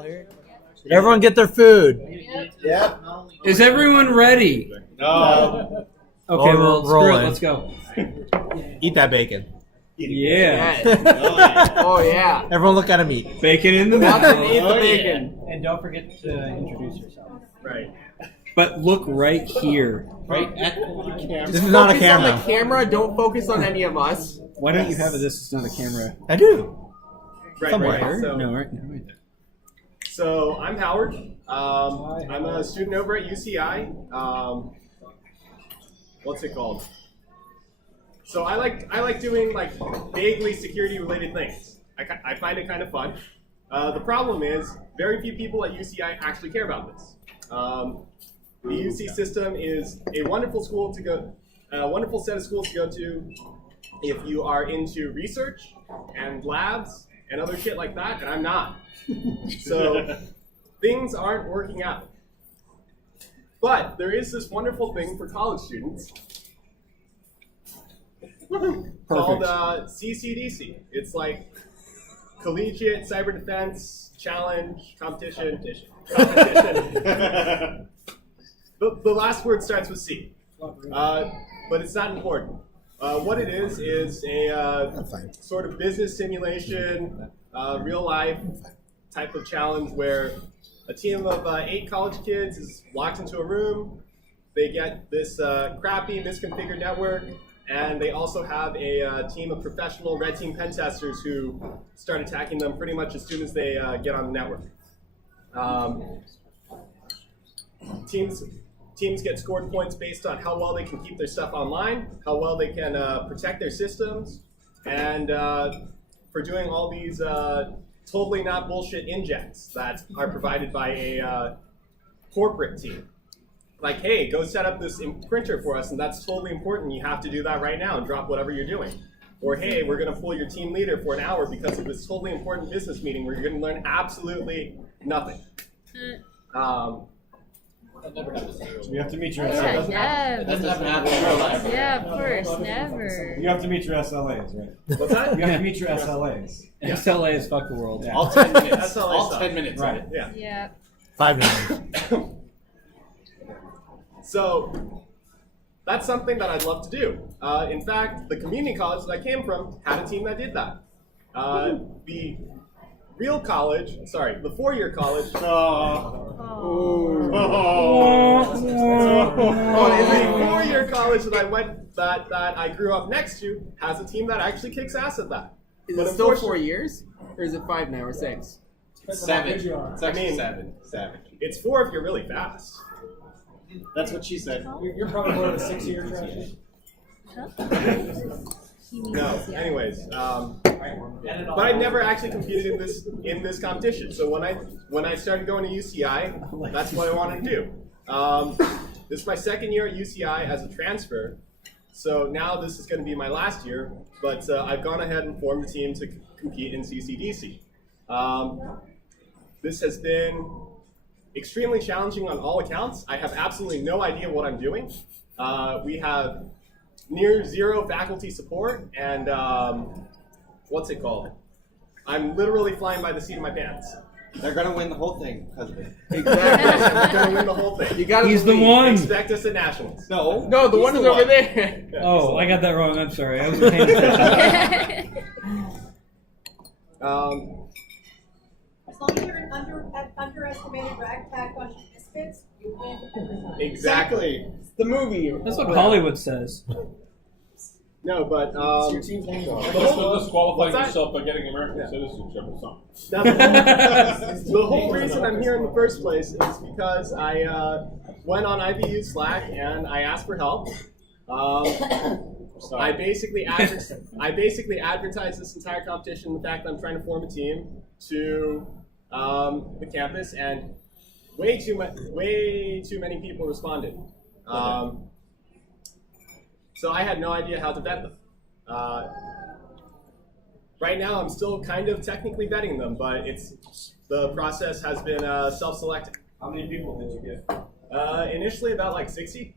all here? Did everyone get their food? Yep. Is everyone ready? No. Okay, well, screw it. rolling. Let's go. Eat that bacon. Yeah. Oh yeah. Everyone look at him eat. Bacon in the Lots of middle. eat the bacon. And don't forget to introduce yourself. Right. But look right here. Right at the camera. This is not a Focus on camera. the camera. Don't focus on any of us. Why don't you have this? It's not a camera. I do. Right. Where? So, No, right there. so I'm Howard. I'm a student over at UCI. What's it called? So I like doing like vaguely security related things. I find it kind of fun. The problem is very few people at UCI actually care about this. The UC system is a wonderful school to go, a wonderful set of schools to go to if you are into research and labs and other shit like that, and I'm not. So things aren't working out. But there is this wonderful thing for college students called CCDC. It's like Collegiate Cyber Defense Challenge Competition. The last word starts with C, but it's not important. What it is a sort of business simulation, real life type of challenge where a team of 8 college kids is locked into a room. They get this crappy, misconfigured network, and they also have a team of professional red team pen testers who start attacking them pretty much as soon as they get on the network. Teams get scored points based on how well they can keep their stuff online, how well they can protect their systems, and for doing all these totally not bullshit injects that are provided by a corporate team. Like, hey, go set up this printer for us, and that's totally important. You have to do that right now and drop whatever you're doing. Or, hey, we're going to pull your team leader for an hour because of this totally important business meeting where you're going to learn absolutely nothing. That never happens. You have to meet your Yeah, SLAs. yeah. That doesn't happen in real life. Yeah, of course, never. You have to meet your SLAs, right? What's that? You have to meet your SLAs. Yeah. SLA is fuck the world. Yeah. All 10 minutes. That's All 10 minutes. Right. Yeah. Yeah. 5 minutes. So that's something that I'd love to do. In fact, the community college that I came from had a team that did that. The real college, sorry, the 4-year college. Oh. In the 4-year college that I grew up next to has a team that actually kicks ass at that. Is But it still 4 unfortunately- years, or is it 5 now, or 6? 7. It's actually 7. It's 4 if you're really fast. That's what she said. You're probably more of a 6-year transition. No. Anyways, but I've never actually competed in this competition. So when I started going to UCI, that's what I wanted to do. This is my 2nd year at UCI as a transfer. So now this is going to be my last year. But I've gone ahead and formed a team to compete in CCDC. This has been extremely challenging on all accounts. I have absolutely no idea what I'm doing. We have near zero faculty support, and what's it called? I'm literally flying by the seat of my pants. They're going to win the whole thing because of it. Exactly. We're going to win the whole thing. You gotta He's the believe. one. Expect us at Nationals. No. No, the He's one is the over one. there. Yeah, Oh, I got that wrong. I'm sorry. I wasn't paying attention. As long as you're an underestimated ragtag bunch of misfits, you win every time. Exactly. The movie. That's what Hollywood says. No, but Your team's name on it. disqualifying What's that? yourself by getting American Yeah. citizenship or something. the whole reason I'm here in the first place is because I went on IBU Slack and I asked for help. I basically advertised this entire competition, the fact that I'm trying to form a team, to the campus, and way too many people responded. So I had no idea how to vet them. Right now, I'm still kind of technically vetting them, but the process has been self-selecting. How many people did you get? Initially, about like 60.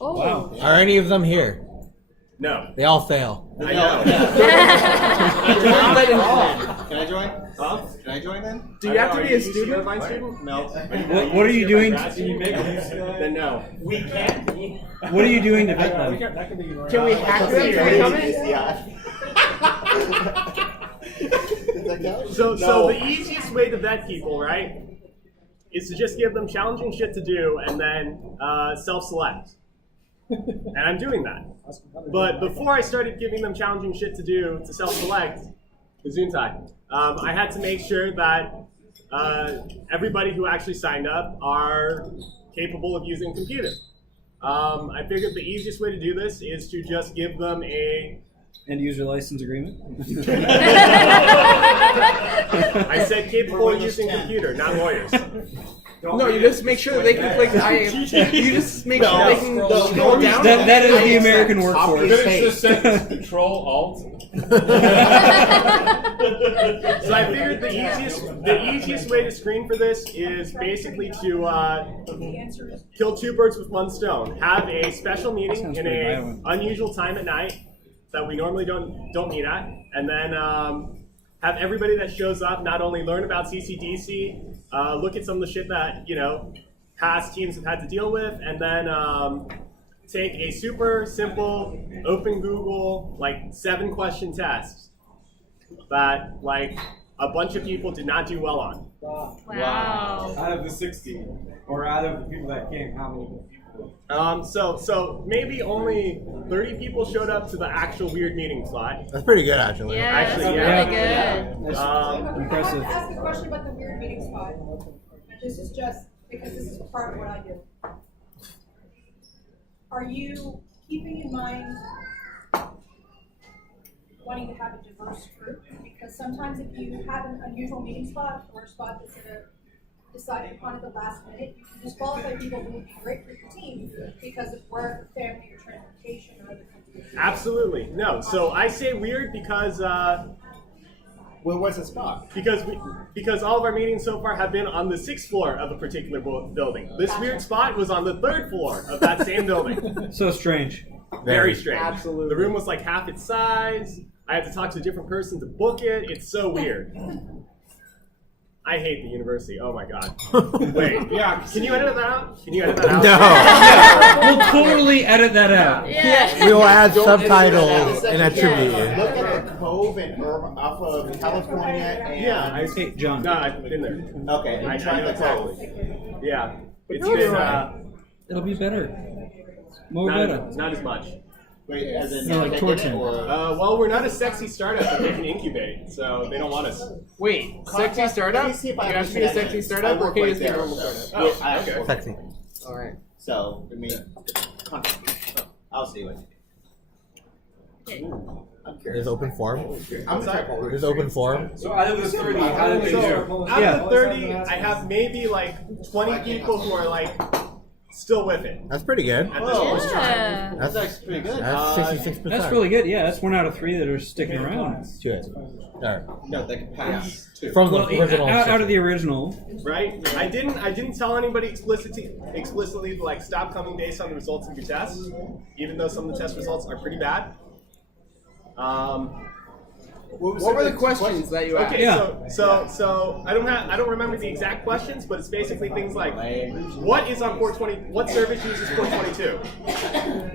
Oh. Wow. Are any of them here? No. They all fail. I know. Not at all. Can I join? Huh? Can I join then? Do you have to be a Are student? a fine student? No. What are you doing? Then no. We can't. What are you doing to vet them? That can be your Can we hack them to become it? So the easiest way to vet people, right, is to just give them challenging shit to do and then self-select. And I'm doing that. But before I started giving them challenging shit to do to self-select, Gesundheit, I had to make sure that everybody who actually signed up are capable of using a computer. I figured the easiest way to do this is to just give them a End user license agreement? I said capable of using computer, not lawyers. No, you just make sure that they can click you just make sure they can scroll down. That is the and American copy workforce. and Finish the paste. sentence. Control Alt. So I figured the easiest way to screen for this is basically to The answer is kill two birds with one stone. Have a special meeting Sounds in pretty a violent. unusual time at night that we normally don't meet at, and then have everybody that shows up not only learn about CCDC, look at some of the shit that past teams have had to deal with, and then take a super simple open Google 7-question test that a bunch of people did not do well on. Wow. Out of the 60, or out of the people that came, how many people? So maybe only 30 people showed up to the actual weird meeting spot. That's pretty good, actually. Yeah, Actually, that's yeah. really good. That's I impressive. have to ask a question about the weird meeting spot. And this is just because this is part of what I do. Are you keeping in mind wanting to have a diverse group? Because sometimes if you have an unusual meeting spot or a spot that's decided upon at the last minute, you can disqualify people who would be great for your team because of work, family, or transportation, or other things. Absolutely. No. So I say weird because Well, what's the spot? because all of our meetings so far have been on the 6th floor of a particular building. This weird spot was on the 3rd floor of that same building. So strange. Very strange. Absolutely. The room was like half its size. I had to talk to a different person to book it. It's so weird. I hate the university. Oh my god. Wait. Yeah. Can you edit that out? Can you edit that out? No. We'll totally edit that out. Yeah. We will add subtitles and attribute it. Look at the cove and off of California and Yeah. Hey, John. No, I've been there. okay. I Try know the exactly. cove. Yeah. It's No, been It'll be better. More better. not as much. Wait, as in No, like they towards did it, him. or Well, we're not a sexy startup that they can incubate, so they don't want us. Wait, sexy startup? Let me see if I You have to be a understand sexy this. startup, I or work can you right just be a there, normal so- startup? Oh, I okay. work Sexy. All right. So, I mean, I'll see what. I'm curious. There's open forum. I'm sorry. There's open forum. So out of the 30, how did they do? Out Yeah. of the 30, I have maybe 20 people who are still with it That's pretty good. at this point. Yeah. That's actually pretty good. That's 66%. That's really good. Yeah, that's 1 out of 3 that are sticking around. Good. All right. No, they can pass too. From the Well, original. out of the original. Right? I didn't tell anybody explicitly to stop coming based on the results of your tests, even though some of the test results are pretty bad. What were the questions that you asked? Okay, Yeah. so I don't remember the exact questions, but it's basically things like what is on port 20? What service uses port 22?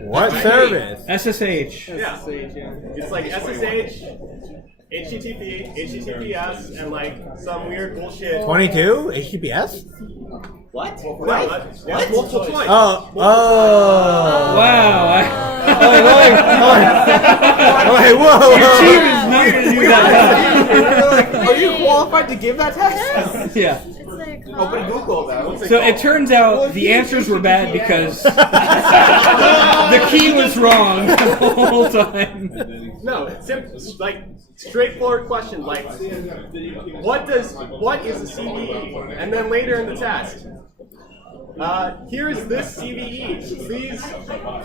What service? SSH. Yeah, Sage, yeah. it's like SSH, HTTP, HTTPS, and some weird bullshit. 22? HTTPS? What? No, that's multiple choice. Oh. Wow. Oh, hey, whoa. Your team is not going to do that. Are you qualified to give that test? Yeah. It's like, Open Google though. So it turns out the answers were bad because the key was wrong the whole time. No, it's simple, straightforward question like, what is a CVE? And then later in the test, here is this CVE.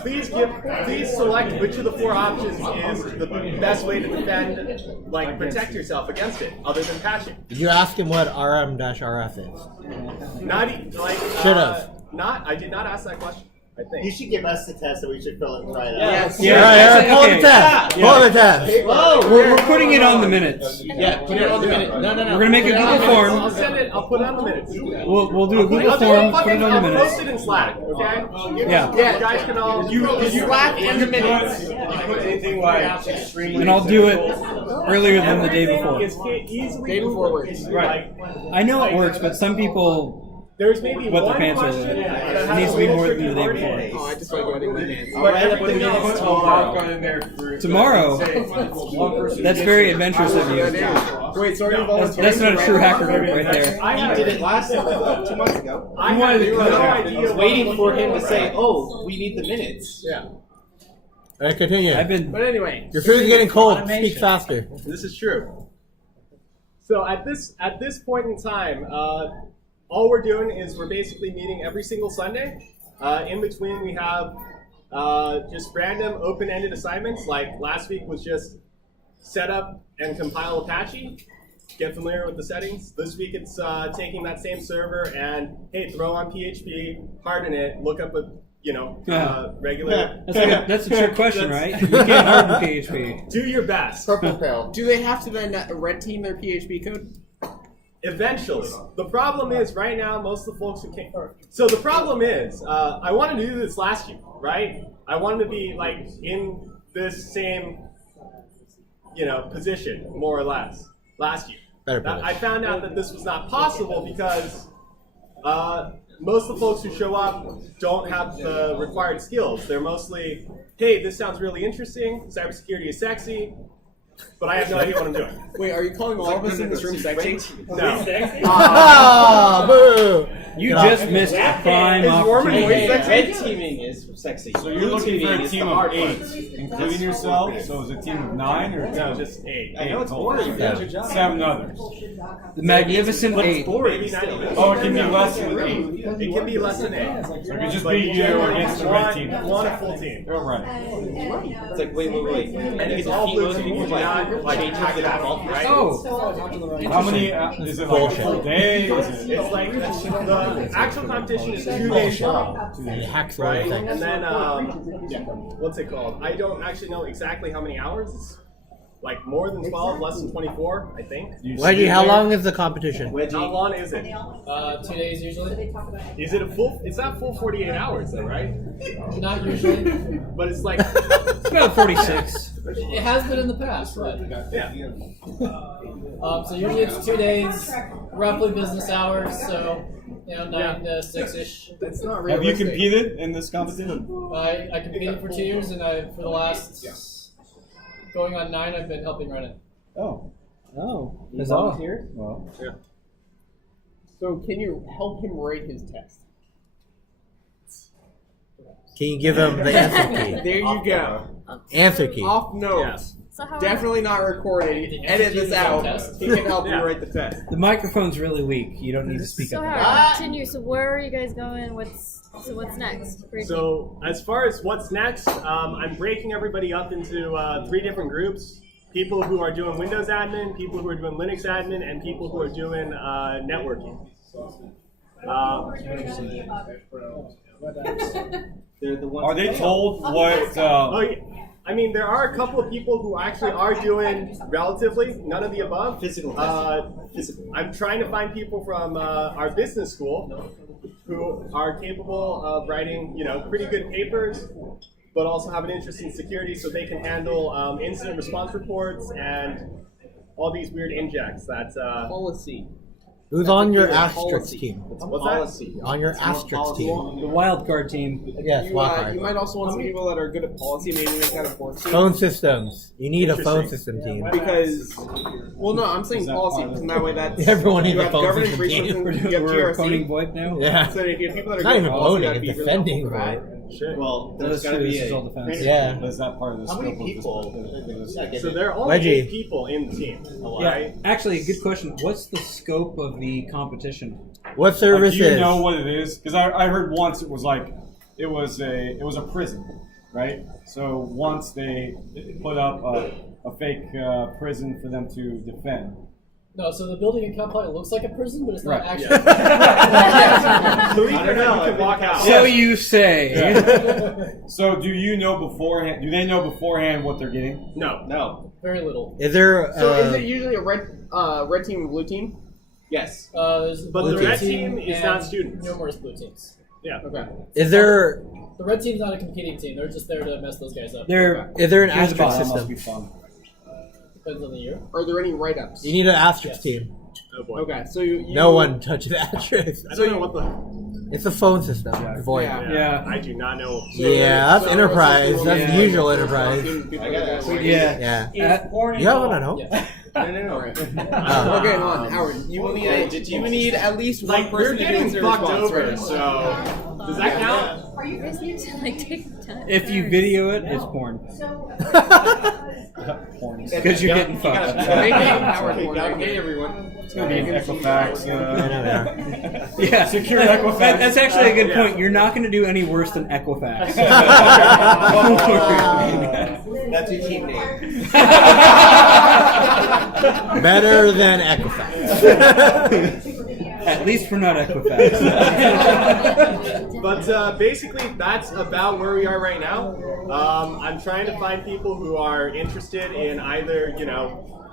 Please select which of the 4 options is the best way to defend, protect yourself against it, other than patching. Did you ask him what RM-RF is? Not Should've. I did not ask that question. I think. You should give us the test so we should fill it and try it out. Yes. Yeah, Yeah, pull okay. the test. Yeah. Pull the test. Whoa! We're putting it on the minutes. Yeah, put it on the minute. No. We're gonna make a Google I'll form. send it. I'll put it on the minutes. We'll do a Google form. Put it on the I'll minutes. post it in Slack. Okay. Yeah. You guys can all. You Slack and the minutes. Put anything like extreme. And I'll do it earlier than the day before. Is easily Day before works. Right. I know it works, but some people There's maybe What the one pants are question like. that It has needs a to be little more than tricky the day wording. before. Oh, I just like writing the minutes. But everything Put else popcorn in there for Tomorrow. say, one person That's gets very it. adventurous of you. Wait, so are you That's, volunteering? that's not a true hacker move right there. I did it last 2 months ago. I had no I idea. was waiting for him to say, "Oh, we need the minutes." Yeah, All right, continue. I've been. but anyway, Your food's getting cold. Speak faster. this is true. So at this point in time, all we're doing is we're basically meeting every single Sunday. In between, we have just random open-ended assignments. Like last week was just set up and compile Apache, get familiar with the settings. This week it's taking that same server and hey, throw on PHP, harden it, look up a regular. That's a trick question, right? You can't harden PHP. Do your best. Purple pill. Do they have to then red team their PHP code? Eventually. The problem is right now most of the folks who can't. So the problem is I wanted to do this last year, right? I wanted to be like in this same position more or less last year. Better put it. I found out that this was not possible because most of the folks who show up don't have the required skills. They're mostly, hey, this sounds really interesting. Cybersecurity is sexy. But I have no idea what I'm doing. Wait, are you calling all of us in this room sexy? No. Ah, boo! You just missed a prime opportunity. Red teaming is sexy. So you're looking for a is the team of hard 8, part. including yourself. So is it a team of 9 or No, just 8. I know it's boring. Yeah. 7 others? The Magnificent Eight. Maybe not even. Oh, it can be less than 8. It can be less than 8. So it could just But be you generally against the you red team. want a full team. Oh, right. It's like wait. And it's all blue team. You cannot change the default, right? Oh, How many? Is it like a full day? Is it? It's like the actual competition is 2 days long. He hacks the Right, whole thing. and then what's it called? I don't actually know exactly how many hours. It's like more than 12, less than 24, I think. Wedgie, how long is the competition? How long is it? 2 days usually. Is it a full? It's not full 48 hours, though, right? Not usually. But it's like, it's about 46. It has been in the past, but yeah. so usually it's 2 days, roughly business hours, so 9 to 6-ish. It's not Have realistic. you competed in this competition? I competed for 2 years, and for the last going on 9, I've been helping run it. Oh, Oh, He's volunteered? well. So can you help him write his test? Can you give him the answer key? There you go. Answer key. Off notes. So how Definitely not recorded. Edit this out. He can help you write the test. The microphone's really weak. You don't need to speak So up. Howard, continue. So where are you guys going? What's next? So as far as what's next, I'm breaking everybody up into 3 different groups. People who are doing Windows admin, people who are doing Linux admin, and people who are doing networking. They're the ones Are they told what? Oh, yeah. I mean, there are a couple of people who actually are doing relatively none of the above. Physical. I'm trying to find people from our business school who are capable of writing, pretty good papers, but also have an interest in security, so they can handle incident response reports and all these weird injects. That Policy. Who's on your Policy. asterisk team? what's policy. On your asterisk team. The wild card team. Yes, You, wild you card. might also want some people that are good at policy, maybe make that a force team. Phone systems. You need a phone Interesting. system team. Because, well, no, I'm saying Is that policy, part of because in that way that's Everyone needs you a have phone governance system resources, team. and you have We're voting GRC. VoIP now. Yeah. So if you have people that are Not good even at policy, voting, that'd be it's really defending, helpful. right? Well, That's there's got to true. be This is all a defense. Yeah. Is that part of the How scope many of this? people? So there are only Wedgie. 8 people in the team, Yeah, right? actually, good question. What's the scope of the competition? What Like, service do you is? know what it is? Because I heard once it was a prison, right? So once they put up a fake prison for them to defend, No, so the building in Kampala looks like a prison, but it's not Right. actually. Believe it or not, you can walk out. So you say. So do you know beforehand? Do they know beforehand what they're getting? No. No. Very little. Is there? So is it usually a red team and blue team? Yes. There's But blue the red team is and not students. Numerous blue teams. Yeah. Okay. Is there? The red team's not a competing team. They're just there to mess those guys up. Is there an Here's the asterisk bottom, That must be system? fun. Depends on the year. Are there any write-ups? You need an asterisk Yes. team. Oh boy. Okay, so you No one touches asterisk. I don't know what the. It's a phone system. VoIP. Yeah. Yeah. I do not know. Yeah, that's so enterprise. so That's yeah. the usual enterprise. Yeah. Yeah. Porn You don't want to know? Yeah. No. Okay, hold on, Howard. You will need at least one Like, we're person to getting answer fucked response over, first. so. Does that count? Are you guys need to like take time? If you video it, it's porn. So, Because you're getting fucked. Make Howard one. Okay, everyone. It's gonna be an Equifax. I know, yeah. Yeah, Secure Equifax. That's actually a good Yeah. point. You're not going to do any worse than Equifax. That's your team name. Better than Equifax. At least we're not Equifax. But basically, that's about where we are right now. I'm trying to find people who are interested in either,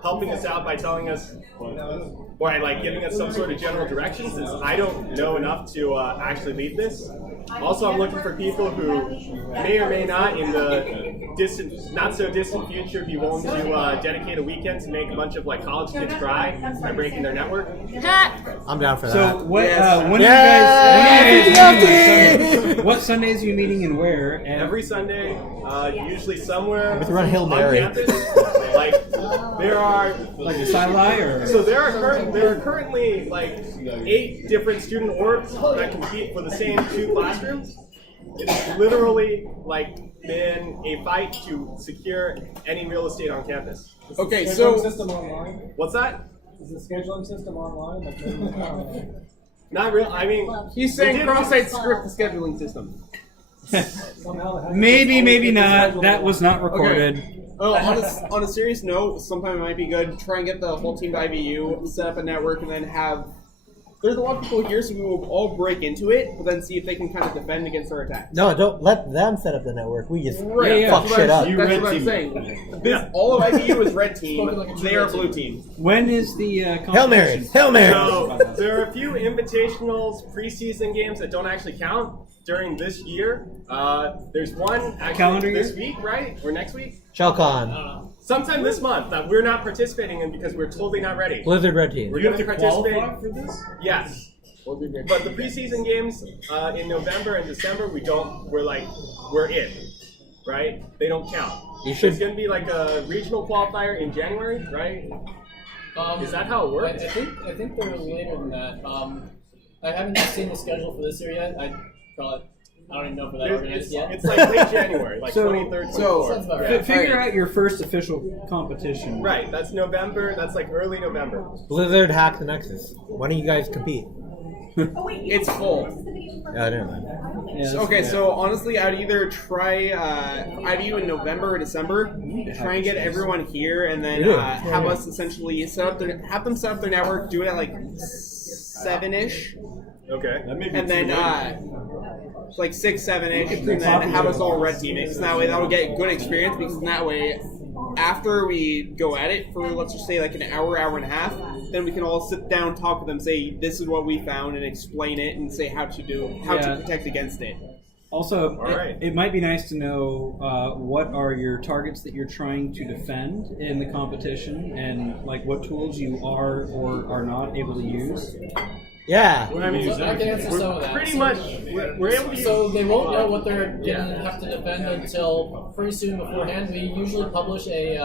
helping us out by telling us, or like giving us some sort of general direction, since I don't know enough to actually lead this. Also, I'm looking for people who may or may not, in the not so distant future, be willing to dedicate a weekend to make a bunch of like college kids cry by breaking their network. I'm down for So that. what? When Yay! are you guys meeting? What Sundays are you meeting and where? And Every Sunday, usually somewhere We can run Hail on Mary. campus. Like there are like a Sci-Li or? So there are currently like 8 different student orgs that compete for the same 2 classrooms. It's literally like been a fight to secure any real estate on campus. Okay, Scheduling so system online. What's that? Is the scheduling system online? Like, Not real. I mean, he's saying cross-site script the scheduling system. somehow the Maybe not. That was not recorded. On a serious note, sometime it might be good. Try and get the whole team to IVU, set up a network, and then have. There's a lot of people here, so we will all break into it, but then see if they can kind of defend against our attacks. No, don't let them set up the network. We just Right, fuck that's shit what up. I'm- That's what I'm saying. All of IVU is red team. They are blue team. When is the Hail Mary. competition? Hail Mary. so there are a few invitationals, preseason games that don't actually count during this year. There's one actually Calendar this year? week, right? Or next week? Shelcon. Sometime this month that we're not participating in because we're totally not ready. Blizzard Red Team. We're You going have to to participate. qualify for this? Yes. But the preseason games in November and December, we're in, right? They don't count. You should- There's going to be like a regional qualifier in January, right? Is that how it works? I think they're later than that. I haven't seen the schedule for this year yet. I don't even know if they're that organized yet. It's like late January, like So- 23rd, 24th. so- Sounds about F- right. Figure out your first official competition. Right, that's November. That's like early November. Blizzard Hack the Nexus. Why don't you guys compete? It's full. Never mind. Yeah, Okay, so honestly, I'd either try IVU in November or December, try and get everyone here, and then have us essentially have them set up their network, do it at like 7-ish, Okay. That may be and too then late. like 6, 7-ish, and then have us all red team it. Because that way that'll get good experience. Because in that way, after we go at it for let's just say like an hour, hour and a half, then we can all sit down, talk with them, say this is what we found, and explain it, and say how to protect against it. Also, Alright. it might be nice to know what are your targets that you're trying to defend in the competition, and like what tools you are or are not able to use. Yeah. I mean, So I can answer some of that. pretty So- much, we're able to use. So they won't know what they're going to have to defend until pretty soon beforehand. We usually publish a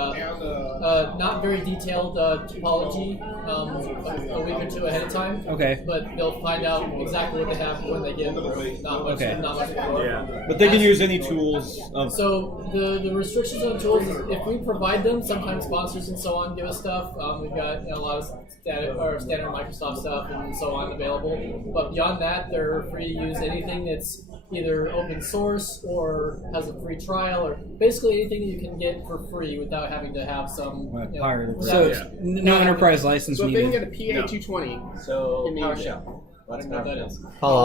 not very detailed topology a week or two ahead of time. Okay. But they'll find out exactly what they have when they get not much, Okay. not much before. Yeah. But they can use any tools of. So the restrictions on tools is if we provide them, sometimes sponsors and so on give us stuff. We've got a lot of standard Microsoft stuff and so on available. But beyond that, they're free to use anything that's either open source or has a free trial, or basically anything you can get for free without having to have some Pirated. without- So it's no enterprise license So if they can needed. get a PA220, So Give me- PowerShell. I What's don't know what that PowerShell? is. Palo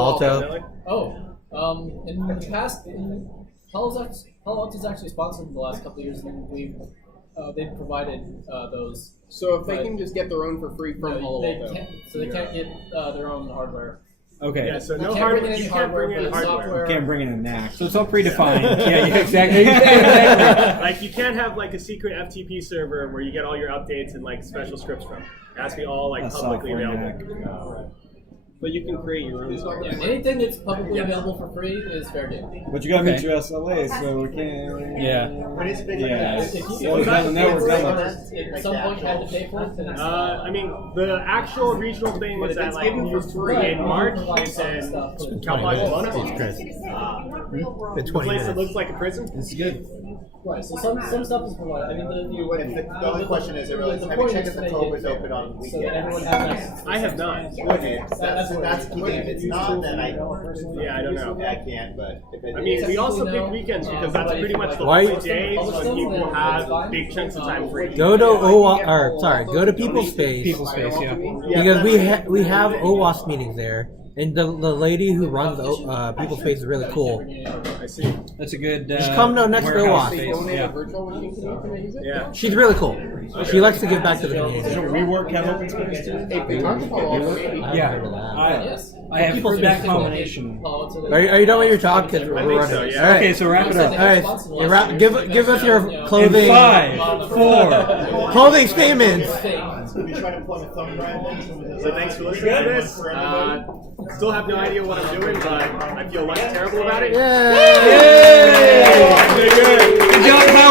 Alto. In the past, Palo Alto's actually sponsored the last couple of years, and they've provided those. so if they But- can just get their own for free from Palo They Alto. can't, so they can't get their own hardware. Okay. Yeah, so You no can't hardware. bring in You any can't bring hardware, in but hardware. software. Can't bring in a NAC. So it's all predefined. yeah, exactly. exactly. Like you can't have like a secret FTP server where you get all your updates and like special scripts from. It has to be all like A publicly software available. But you can create your own software. Yeah, anything that's publicly available for free is fair game. But you gotta meet Okay. your SLA, so we can't. Yeah. But it's big. Yeah. If you Yeah, we've done the network, done at some point you had to pay for it, then it's I mean, the actual regional thing But was if at it's like given for free in March. Provide It's some in stuff to- California. It's Chris. If you want real world. The The 20 place that minutes. looks like a prison. It's good. Right, so some stuff is provided. I mean, The only question is, really, the have you point checked is if to the make code it was fair, open on so that everyone weekends? has access. I have not. That's key. If it's not, then Yeah, I don't know. I can't. But if it I mean, is, we also pick weekends because that's pretty much the only days when people have big chunks of time free. Go to go to People's Space. People space, yeah. Because we have OWASP meetings there, and the lady who runs People's Space is really cool. I see. That's a good. Just come to next warehouse OWASP. space, Donate a Yeah. virtual machine to me to use it? Yeah. She's really cool. She likes to give back to the community. Doesn't WeWork have open space too? Hey, they talk to Palo Alto, maybe. Yeah. Yes. I have heard that combination. Are you done with your talk? Because we're I think running. so, yeah. All right. Okay, so wrap it All up. right. Give us your In clothing 5, 4. clothing statements. we try to plug a thumb drive. So thanks for listening to this. Still have no idea what I'm doing, but I feel less terrible about it. Yay! Good job, Howie.